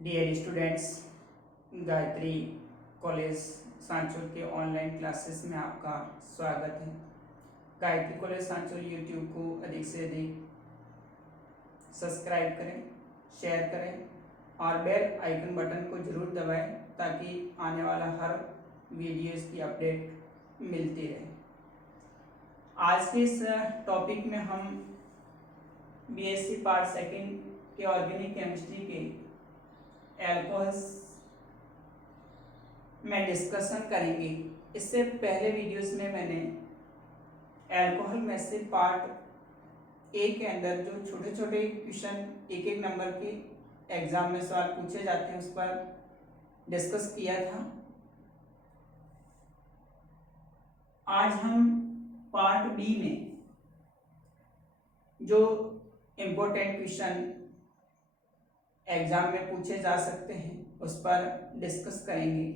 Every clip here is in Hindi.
Dear students, Gayatri college Sanchore के ऑनलाइन क्लासेस में आपका स्वागत है। गायत्री कॉलेज सांचौर यूट्यूब को अधिक से अधिक सब्सक्राइब करें, शेयर करें और बेल आइकन बटन को जरूर दबाएं ताकि आने वाला हर वीडियोस की अपडेट मिलती रहे। आज के इस टॉपिक में हम बीएससी पार्ट सेकंड के ऑर्गेनिक केमिस्ट्री के एल्कोहल्स में डिस्कशन करेंगे। इससे पहले वीडियोस में मैंने एल्कोहल में से पार्ट ए के अंदर जो छोटे छोटे क्वेश्चन एक एक नंबर के एग्जाम में सवाल पूछे जाते हैं उस पर डिस्कस किया था। आज हम पार्ट बी में जो इम्पोर्टेंट क्वेश्चन एग्जाम में पूछे जा सकते हैं उस पर डिस्कस करेंगे।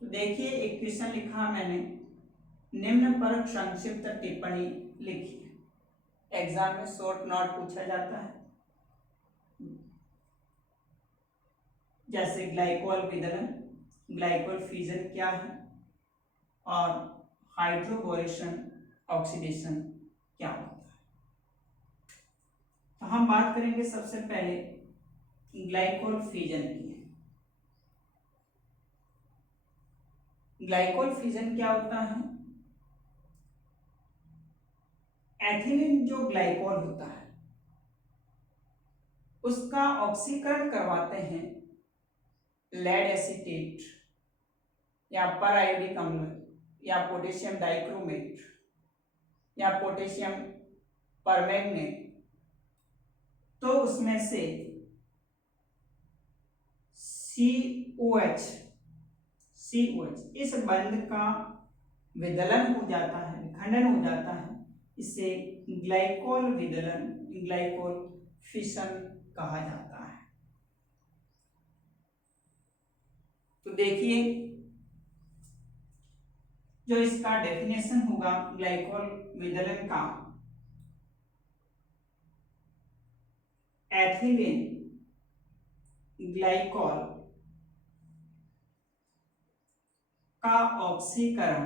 तो देखिए, एक क्वेश्चन लिखा मैंने, निम्न पर संक्षिप्त टिप्पणी लिखी। एग्जाम में शॉर्ट नोट पूछा जाता है, जैसे ग्लाइकोल विदलन, ग्लाइकोल फ्यूजन क्या है और हाइड्रोबोरेशन ऑक्सीडेशन क्या होता है। तो हम बात करेंगे सबसे पहले ग्लाइकोल फ्यूजन की। ग्लाइकोल फ्यूजन क्या होता है? एथिलीन जो ग्लाइकोल होता है उसका ऑक्सीकरण करवाते हैं लेड एसीटेट या पर-आयोडिक अम्ल या पोटेशियम डाइक्रोमेट या पोटेशियम परमैंगनेट। तो उसमें से COH इस बंध का विदलन हो जाता है, विखंडन हो जाता है। इसे ग्लाइकोल विदलन, ग्लाइकोल फिशन कहा जाता है। तो देखिए, जो इसका डेफिनेशन होगा ग्लाइकोल विदलन का, एथिलीन ग्लाइकोल का ऑक्सीकरण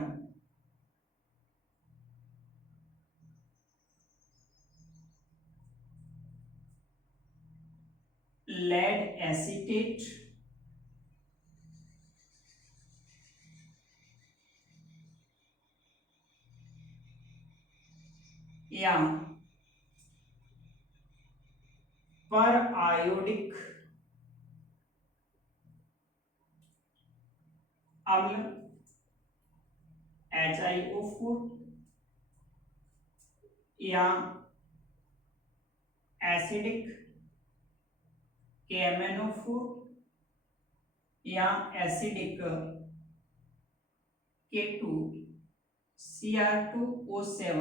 लेड एसीटेट या पर-आयोडिक अम्ल HiO4 या एसिडिक KMnO4 या एसिडिक K2Cr2O7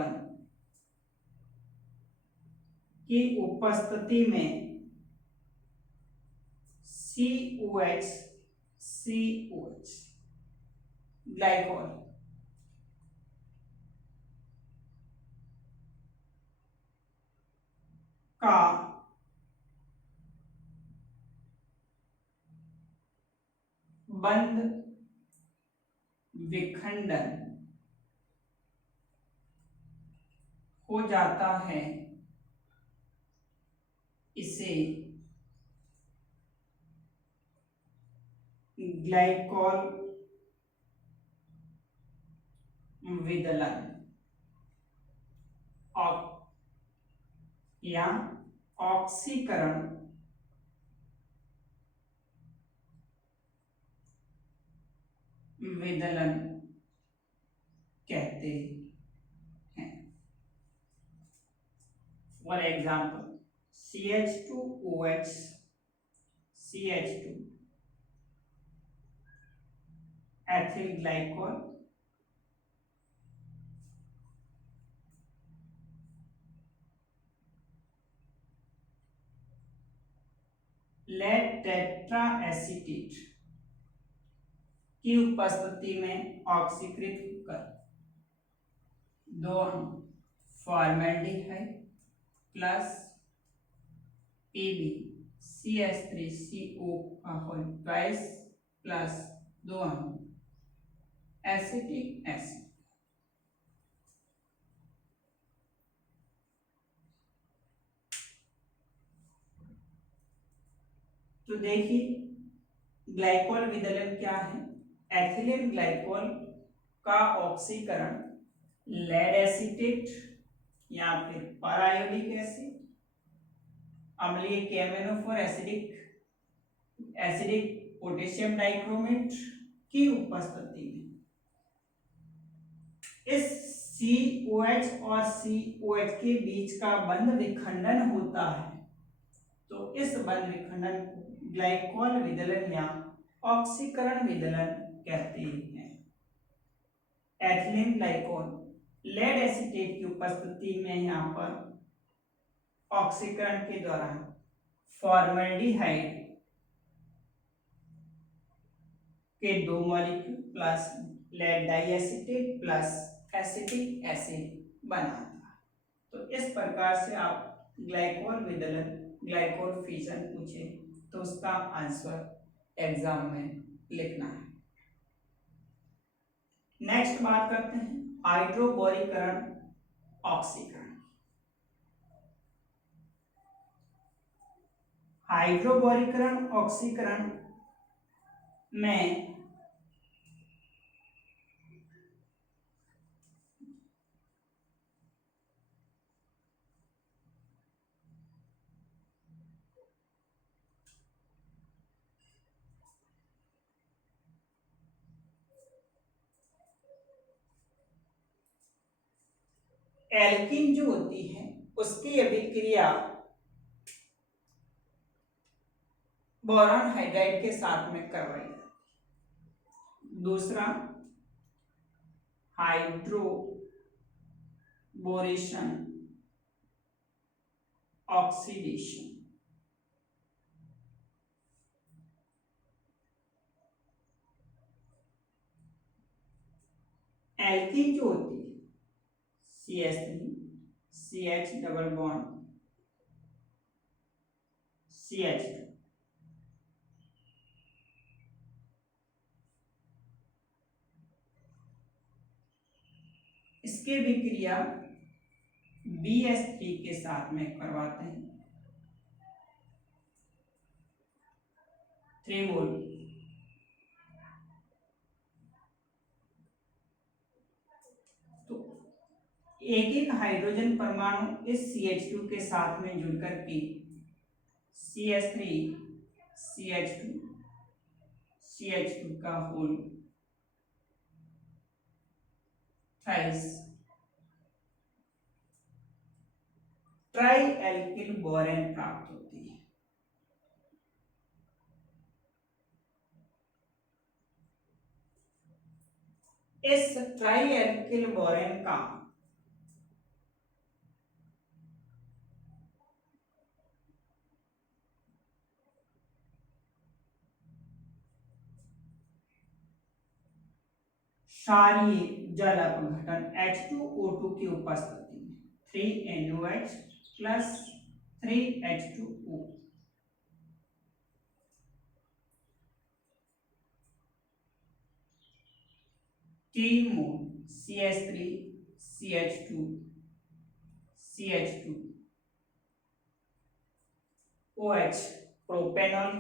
की उपस्थिति में COH ग्लाइकोल का बंध विखंडन हो जाता है। इसे ग्लाइकोल विदलन या ऑक्सीकरण विदलन कहते हैं। For example CH2OH CH2 ethyl glycol lead tetra acetate की उपस्थिति में ऑक्सीकृत होकर दो फॉर्मेल्डिहाइड प्लस Pb CH3CO का होल ट्वाइस प्लस 2 अणु एसिटिक एसिड। तो देखिए ग्लाइकोल विदलन क्या है। एथिलीन ग्लाइकोल का ऑक्सीकरण लेड एसीटेट या फिर पारायोडिक एसिड, अम्लीय KMnO4 एसिडिक पोटेशियम डाइक्रोमेट की उपस्थिति में इस COH और COH के बीच का बंध विखंडन होता है। तो इस बंध विखंडन को ग्लाइकोल विदलन या ऑक्सीकरण विदलन कहते हैं। एथिलीन ग्लाइकोल लेड एसीटेट की उपस्थिति में यहाँ पर ऑक्सीकरण के दौरान फॉर्मल्डिहाइड के 2 molecule plus lead diacetate plus acetic acid बनाता है। तो इस प्रकार से आप ग्लाइकोल विदलन ग्लाइकोल फिशन पूछे तो उसका आंसर एग्जाम में लिखना है। नेक्स्ट बात करते हैं हाइड्रोबोरीकरण ऑक्सीकरण। हाइड्रोबोरीकरण ऑक्सीकरण में एल्कीन जो होती है उसकी अभिक्रिया बोरॉन हाइड्राइड के साथ में करवाई जाती है। दूसरा हाइड्रोबोरेशन ऑक्सीडेशन। एल्कीन जो होती है CH3 CH double bond CH2, इसके विक्रिया BH3 के साथ में करवाते हैं 3 मोल। तो एक एक हाइड्रोजन परमाणु इस CH2 के साथ में जुड़कर के CH3 CH2 CH2 का whole thrice tri alkyl borane प्राप्त होती है। इस ट्राई एल्किल बोरेन का क्षारीय जल अपघटन H2O2 की उपस्थिति में 3NOH plus 3H2O 3 mole CH3 CH2 CH2 OH propanol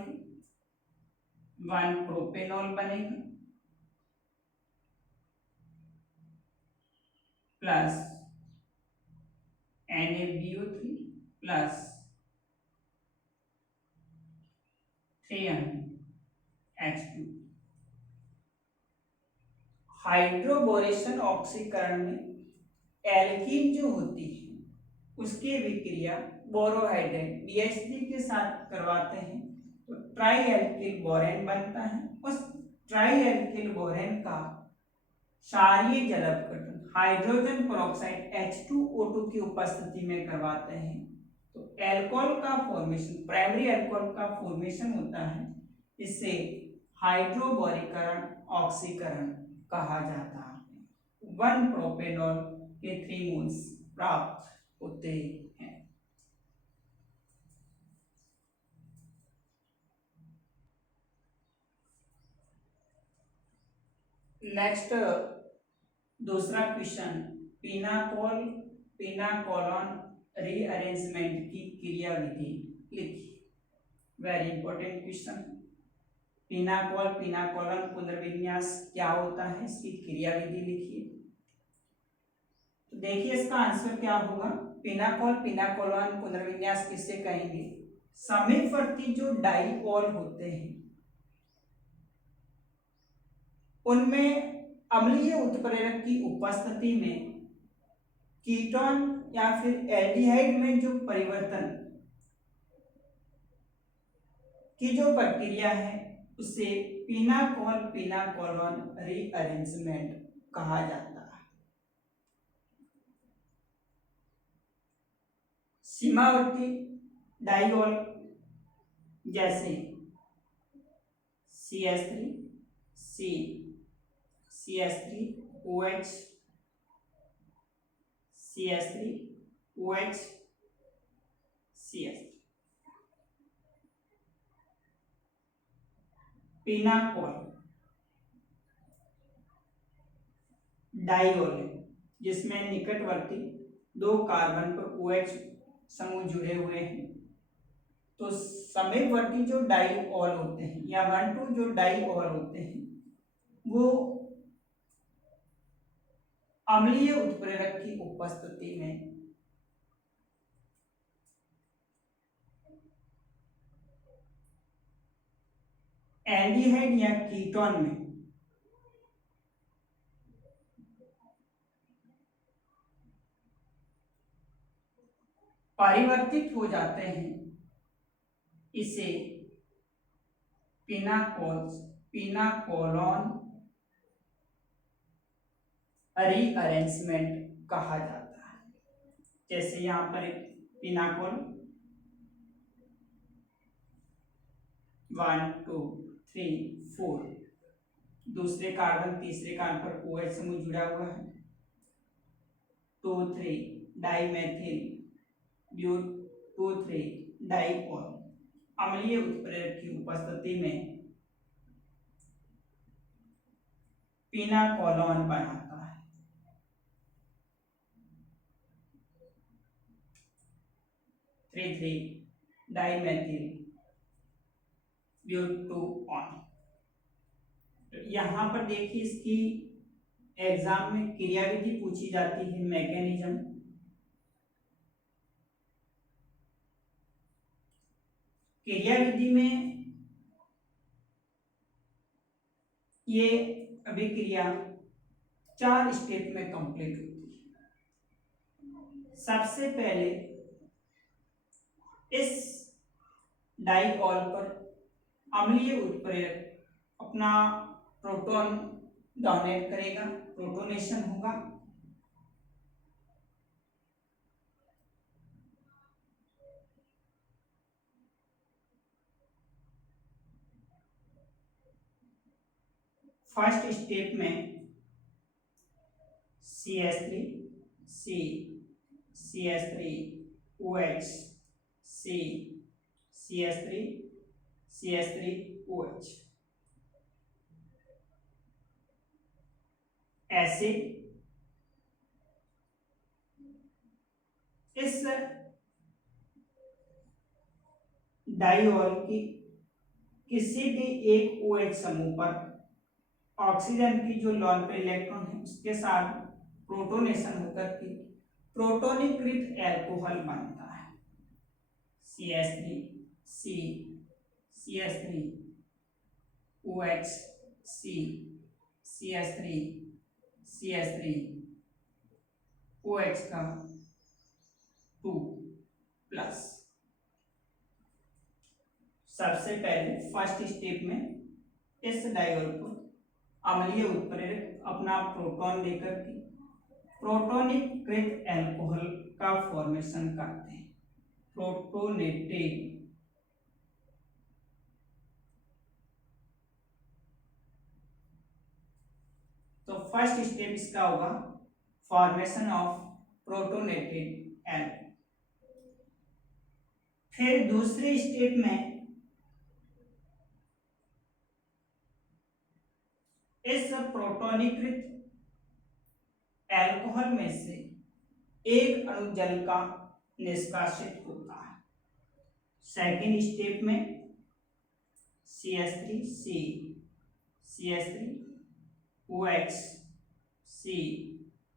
1 propanol बनेगा plus NaBO3 plus 3H2। Hydroboration ऑक्सीकरण में एल्कीन जो होती है उसकी विक्रिया बोरोहाइड्रेट BH3 के साथ करवाते हैं तो ट्राई एल्किल बोरेन बनता है। उस ट्राई एल्किल बोरेन का क्षारीय जल अपघटन हाइड्रोजन पेरोक्साइड H2O2 की उपस्थिति में करवाते हैं तो एल्कोहल का फॉर्मेशन प्राइमरी एल्कोहल का फॉर्मेशन होता है। इससे हाइड्रोबोरीकरण ऑक्सीकरण कहा जाता है। 1 प्रोपेनॉल के 3 मोल्स प्राप्त होते हैं। नेक्स्ट दूसरा क्वेश्चन, पिनाकोल पिनाकोलॉन रीअरेंजमेंट की क्रियाविधि लिखिए। Very important question. पिनाकोल पिनाकोलन पुनर्विन्यास क्या होता है, इसकी क्रियाविधि लिखिए। तो देखिए इसका आंसर क्या होगा। पिनाकोल पिनाकोलन पुनर्विन्यास किससे कहेंगे, समीपवर्ती जो डाइऑल होते हैं उनमें अम्लीय उत्प्रेरक की उपस्थिति में कीटोन या फिर एल्डिहाइड में जो परिवर्तन की जो प्रक्रिया है उसे पिनाकोल पिनाकोलॉन रीअरेंजमेंट कहा जाता है। सीमावर्ती डाइऑल जैसे CH3 C CH3 OH CH3 OH CH3 pinacol diol है जिसमें निकटवर्ती दो कार्बन पर OH समूह जुड़े हुए हैं। तो समीपवर्ती जो डाइऑल होते हैं या 1,2 जो डाइऑल होते हैं वो अम्लीय उत्प्रेरक की उपस्थिति में एल्डिहाइड या कीटोन में परिवर्तित हो जाते हैं। इसे पिनाकोलॉन रीअरेंजमेंट कहा जाता है। जैसे यहाँ पर पिनाकोल 1 2 3 4 दूसरे कार्बन तीसरे कार्बन पर OH समूह जुड़ा हुआ है। 2 3 डाइमेथिल ब्यूट 2 3 डाइऑल अम्लीय उत्प्रेरक की उपस्थिति में पिनाकोलॉन बनाता है। 3 3 डाइमेथिल ब्यूटोन। यहाँ पर देखिए इसकी एग्जाम में क्रियाविधि पूछी जाती है, मैकेनिज्म। क्रियाविधि में ये अभिक्रिया 4 स्टेप में कंप्लीट होती है। सबसे पहले इस डाइऑल पर अम्लीय उत्प्रेरक अपना प्रोटॉन डोनेट करेगा, प्रोटोनेशन होगा। फर्स्ट स्टेप में CH3 C CH3 OH C CH3 CH3 OH acid इस डाइऑल की किसी भी एक OH समूह पर ऑक्सीजन की जो लोन पे इलेक्ट्रॉन है उसके साथ प्रोटोनेशन होकर के प्रोटोनीकृत एल्कोहल बनता है। CH3 C CH3 OH C CH3 CH3 OH का 2 प्लस। सबसे पहले फर्स्ट स्टेप में इस डाइऑल को अम्लीय उत्प्रेरक अपना प्रोटॉन लेकर के प्रोटोनीकृत एल्कोहल का फॉर्मेशन करते हैं, प्रोटोनेटेड। तो फर्स्ट स्टेप इसका होगा फॉर्मेशन ऑफ प्रोटोनेटेड एल्कोहल। फिर दूसरे स्टेप में इस प्रोटोनीकृत एल्कोहल में से एक अणु जल का निष्कासित होता है। सेकेंड स्टेप में CH3 C CH3 OH C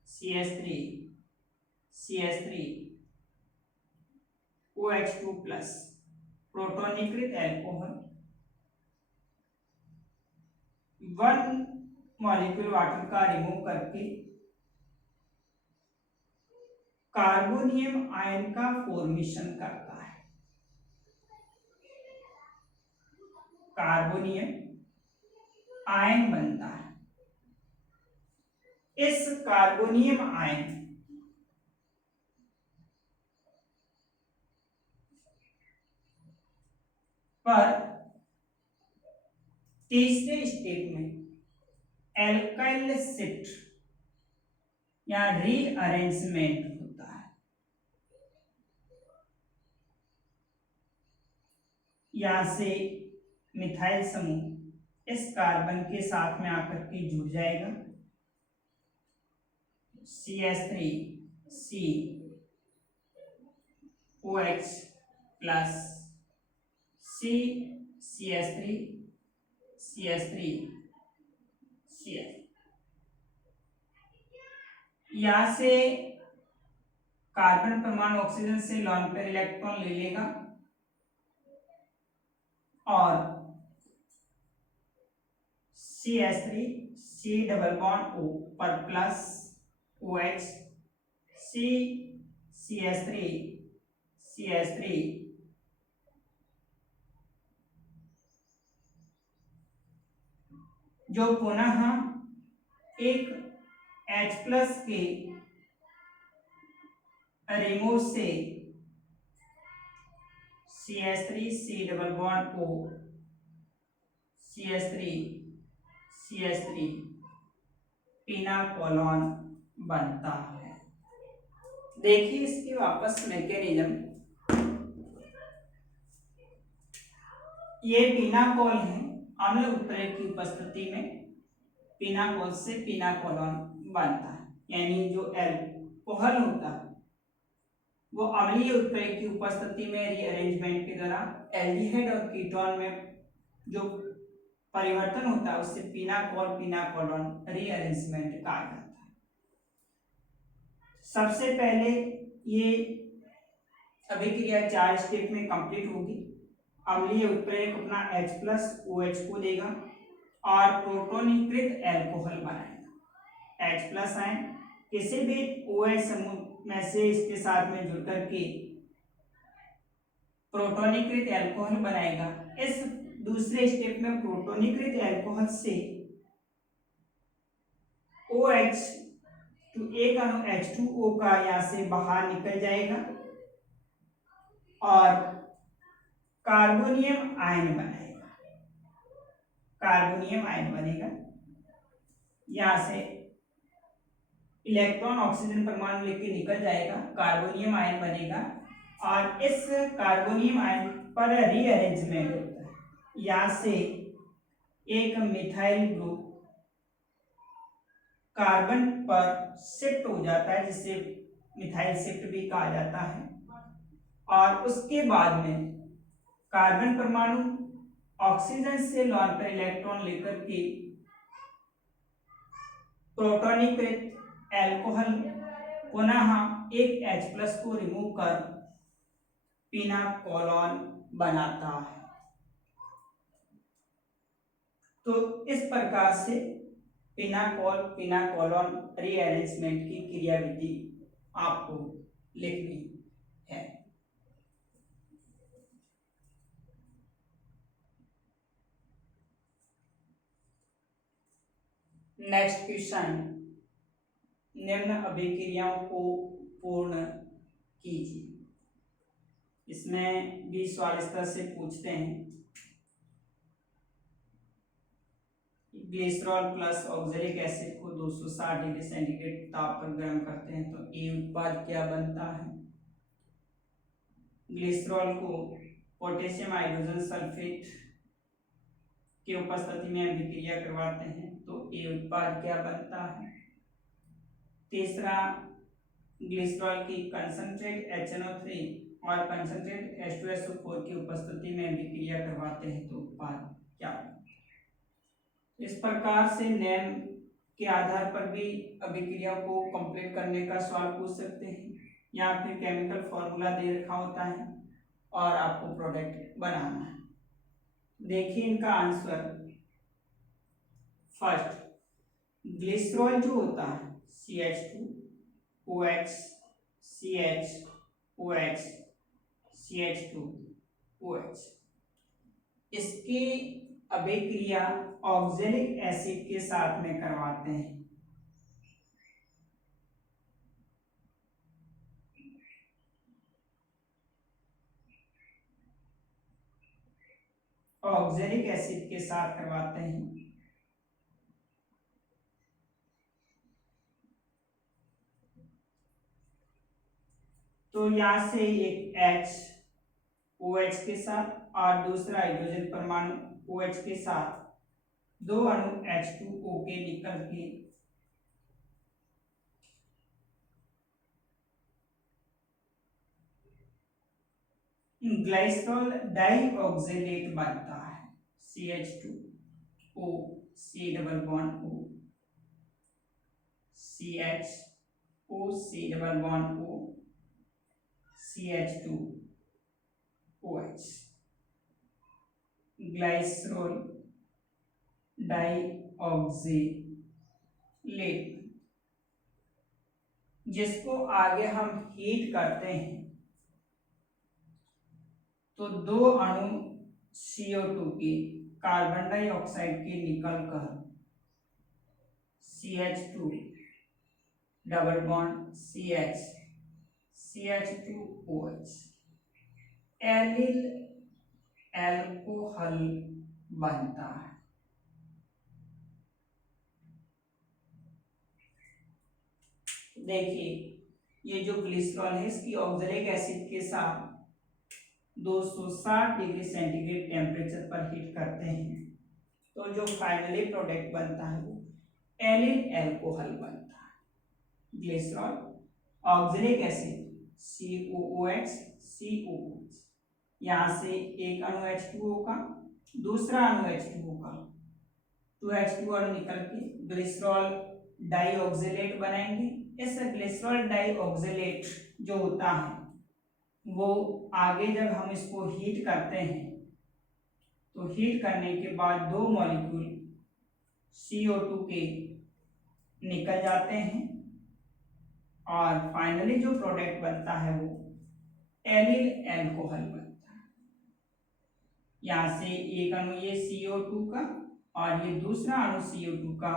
CH3 CH3 OH2 plus प्रोटोनीकृत एल्कोहल 1 मॉलिक्यूल वाटर का रिमूव करके कार्बोनियम आयन का फॉर्मेशन करता है। कार्बोनियम आयन बनता है। इस कार्बोनियम आयन पर तीसरे स्टेप में एल्काइल शिफ्ट या रीअरेंजमेंट होता है। यहां से मिथाइल समूह इस कार्बन के साथ में आकर के जुड़ जाएगा। CH3 C OH plus C CH3 CH3 CH। यहां से कार्बन परमाणु ऑक्सीजन से लॉन पेयर इलेक्ट्रॉन ले लेगा और CH3 C double bond O पर plus OH C CH3 CH3 जो पुनः एक H प्लस के रिमूव से CH3 C double bond O CH3 CH3 पिनाकोलोन बनता है। देखिए इसकी वापस मैकेनिज्म। ये पिनाकोल है, अम्ल उत्प्रेरक की उपस्थिति में पिनाकोल से पिनाकोलोन बनता है। यानी जो एल्कोहल होता है वो अम्लीय उत्प्रेरक की उपस्थिति में रीअरेंजमेंट के द्वारा एल्डिहाइड और कीटोन में जो परिवर्तन होता है उससे पिनाकोल पिनाकोलोन रीअरेंजमेंट कहा जाता है। सबसे पहले ये अभिक्रिया 4 स्टेप में कंप्लीट होगी। अम्लीय उत्प्रेरक अपना H प्लस OH को देगा और प्रोटोनीकृत एल्कोहल बनाएगा। H प्लस आयन किसी भी OH समूह में से इसके साथ में जुड़ करके प्रोटोनीकृत एल्कोहल बनाएगा। इस दूसरे स्टेप में प्रोटोनीकृत एल्कोहल से OH तो एक अणु H2O का यहां से बाहर निकल जाएगा और कार्बोनियम आयन बनाएगा। कार्बोनियम आयन बनेगा। यहां से इलेक्ट्रॉन ऑक्सीजन परमाणु लेके निकल जाएगा, कार्बोनियम आयन बनेगा और इस कार्बोनियम आयन पर रीअरेंजमेंट होता है। यहां से एक मिथाइल ग्रुप कार्बन पर शिफ्ट हो जाता है जिसे मिथाइल शिफ्ट भी कहा जाता है और उसके बाद में कार्बन परमाणु ऑक्सीजन से लॉन पेयर इलेक्ट्रॉन लेकर के प्रोटोनीकृत एल्कोहल पुनः एक H प्लस को रिमूव कर पिनाकोलोन बनाता है। तो इस प्रकार से पिनाकोल पिनाकोलोन रीअरेंजमेंट की क्रियाविधि आपको लिखनी है। नेक्स्ट क्वेश्चन, निम्न अभिक्रियाओं को पूर्ण कीजिए। इसमें 20 सवाल इस तरह से पूछते हैं। ग्लिसरॉल प्लस ऑक्सैलिक एसिड को 260 डिग्री सेंटीग्रेड ताप पर गर्म करते हैं तो ए उत्पाद क्या बनता है। ग्लिसरॉल को पोटेशियम हाइड्रोजन सल्फेट की उपस्थिति में अभिक्रिया करवाते हैं तो ए उत्पाद क्या बनता है। तीसरा, ग्लिसरॉल की कंसंट्रेट HNO3 और कंसंट्रेट H2SO4 की उपस्थिति में अभिक्रिया करवाते हैं तो उत्पाद क्या बनता है। इस प्रकार से नेम के आधार पर भी अभिक्रिया को कंप्लीट करने का सवाल पूछ सकते हैं, या फिर केमिकल फॉर्मूला दे रखा होता है और आपको प्रोडक्ट बनाना है। देखिए इनका आंसर। फर्स्ट, ग्लिसरॉल जो होता है CH2OH CHOH CH2OH, इसकी अभिक्रिया ऑक्जेलिक एसिड के साथ में करवाते हैं। ऑक्जेलिक एसिड के साथ करवाते हैं तो यहाँ से एक H OH के साथ और दूसरा हाइड्रोजन परमाणु OH के साथ दो अणु H2O के निकल के ग्लाइसरॉल डाइऑक्सिलेट बनता है CH2O C double bond O CHO C double bond O CH2OH, glycerol dioxylate, जिसको आगे हम हीट करते हैं तो दो अणु CO2 के कार्बन डाइऑक्साइड के निकलकर CH2 double bond CH CH2OH allyl alcohol बनता है। देखिए ये जो ग्लिसरॉल है इसकी ऑक्जेलिक एसिड के साथ 260 डिग्री सेंटीग्रेड टेम्परेचर पर हीट करते हैं तो जो फाइनली प्रोडक्ट बनता है वो एलिल एल्कोहल बनता है। Glycerol, oxalic acid COOH COOH, यहाँ से एक अणु H2O का, दूसरा अणु H2O का, 2H2 अणु निकल के ग्लिसरॉल डाइऑक्सिलेट बनाएंगे। इस ग्लिसरॉल डाइऑक्सिलेट जो होता है वो आगे जब हम इसको हीट करते हैं तो हीट करने के बाद दो मॉलिक्यूल CO2 के निकल जाते हैं और फाइनली जो प्रोडक्ट बनता है वो एलिल एल्कोहल बनता है। यहाँ से एक अणु ये CO2 का और ये दूसरा अणु CO2 का,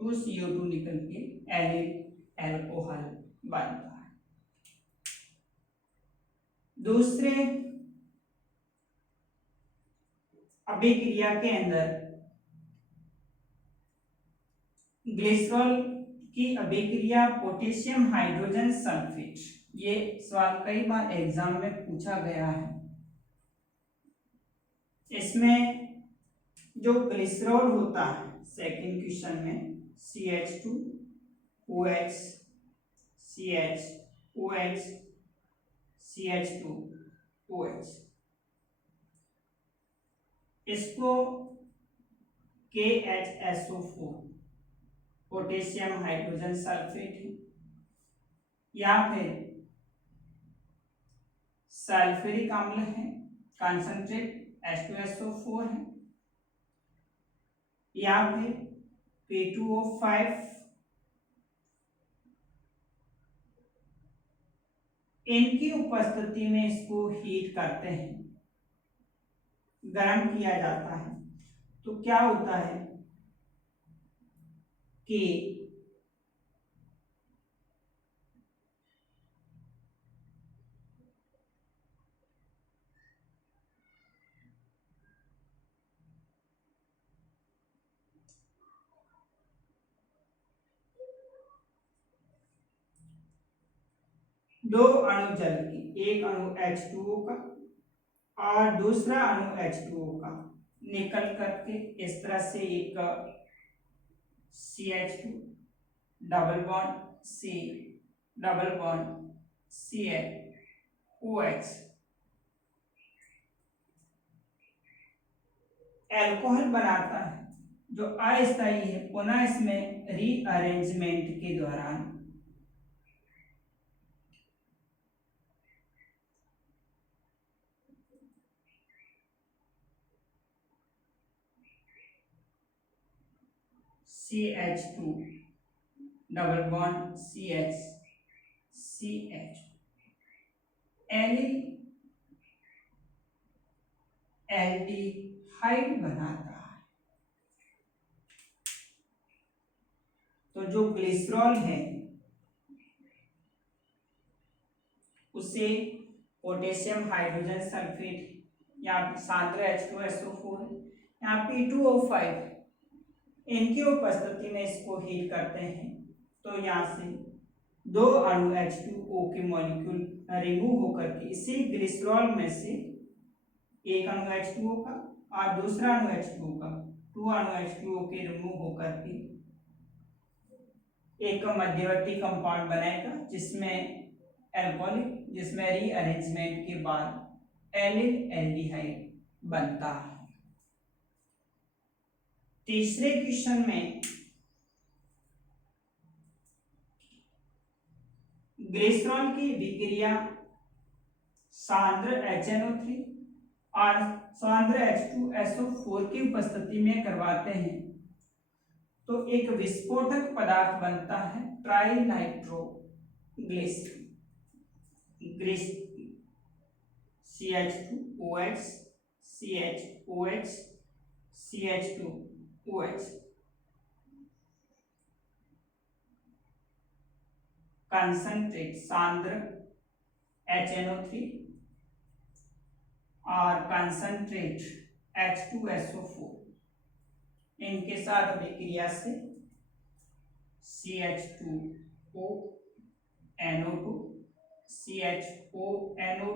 2CO2 निकल के एलिल एल्कोहल बनता है। दूसरे अभिक्रिया के अंदर ग्लिसरॉल की अभिक्रिया पोटेशियम हाइड्रोजन सल्फेट, ये सवाल कई बार एग्जाम में पूछा गया है। इसमें जो ग्लिसरॉल होता है सेकंड क्वेश्चन में CH2OH CHOH CH2OH, इसको KHSO4 पोटेशियम हाइड्रोजन सल्फेट या फिर सल्फ्यूरिक अम्ल है, कंसंट्रेट H2SO4 है, या फिर P2O5, इनकी उपस्थिति में इसको हीट करते हैं, गर्म किया जाता है तो क्या होता है कि दो अणु जल की, एक अणु H2O का और दूसरा अणु H2O का, निकल करके इस तरह से एक CH2 double bond C double bond CH alcohol बनाता है जो अस्थायी है, पुनः इसमें रीअरेंजमेंट के दौरान CH2 double bond CH aldehyde बनाता है। तो जो ग्लिसरॉल है उसे पोटेशियम हाइड्रोजन सल्फेट या सांद्र H2SO4 या P2O5 इनकी उपस्थिति में इसको हीट करते हैं तो यहाँ से दो अणु H2O के मॉलिक्यूल रिमूव होकर के इसी ग्लिसरॉल में से एक अणु H2O का और दूसरा अणु H2O का, दो अणु H2O के रिमूव होकर के एक मध्यवर्ती कंपाउंड बनेगा जिसमें एल्कोहलिक, जिसमें रीअरेंजमेंट के बाद एलिल एल्डिहाइड बनता है। तीसरे क्वेश्चन में ग्लिसरॉल की विक्रिया सांद्र HNO3 और सांद्र H2SO4 की उपस्थिति में करवाते हैं तो एक विस्फोटक पदार्थ बनता है ट्राइनाइट्रोग्लिसरीन CH2OH CHOH CH2OH concentrate सांद्र HNO3 और कंसंट्रेट H2SO4 इनके साथ विक्रिया से CH2O NO2 CHONO2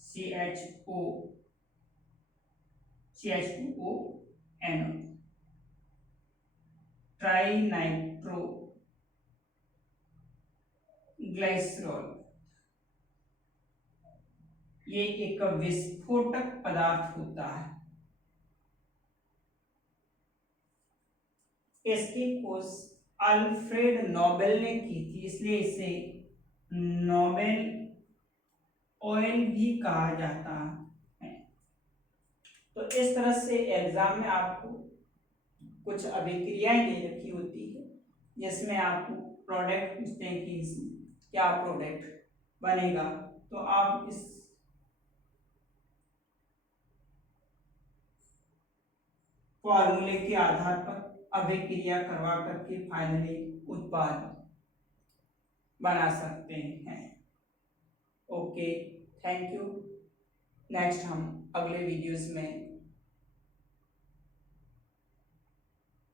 CH2O NO2 ट्राइनाइट्रो glycerol ये एक विस्फोटक पदार्थ होता है। इसकी खोज अल्फ्रेड नोबेल ने की थी, इसलिए इसे नोबेल ऑयल भी कहा जाता है। तो इस तरह से एग्जाम में आपको कुछ अभिक्रियाएं दे रखी होती है जिसमें आपको प्रोडक्ट पूछते हैं कि क्या प्रोडक्ट बनेगा, तो आप इस फॉर्मूले के आधार पर अभिक्रिया करवा करके फाइनली उत्पाद बना सकते हैं। Okay, thank you. नेक्स्ट हम अगले वीडियोस में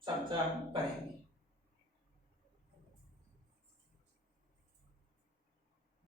चर्चा करेंगे।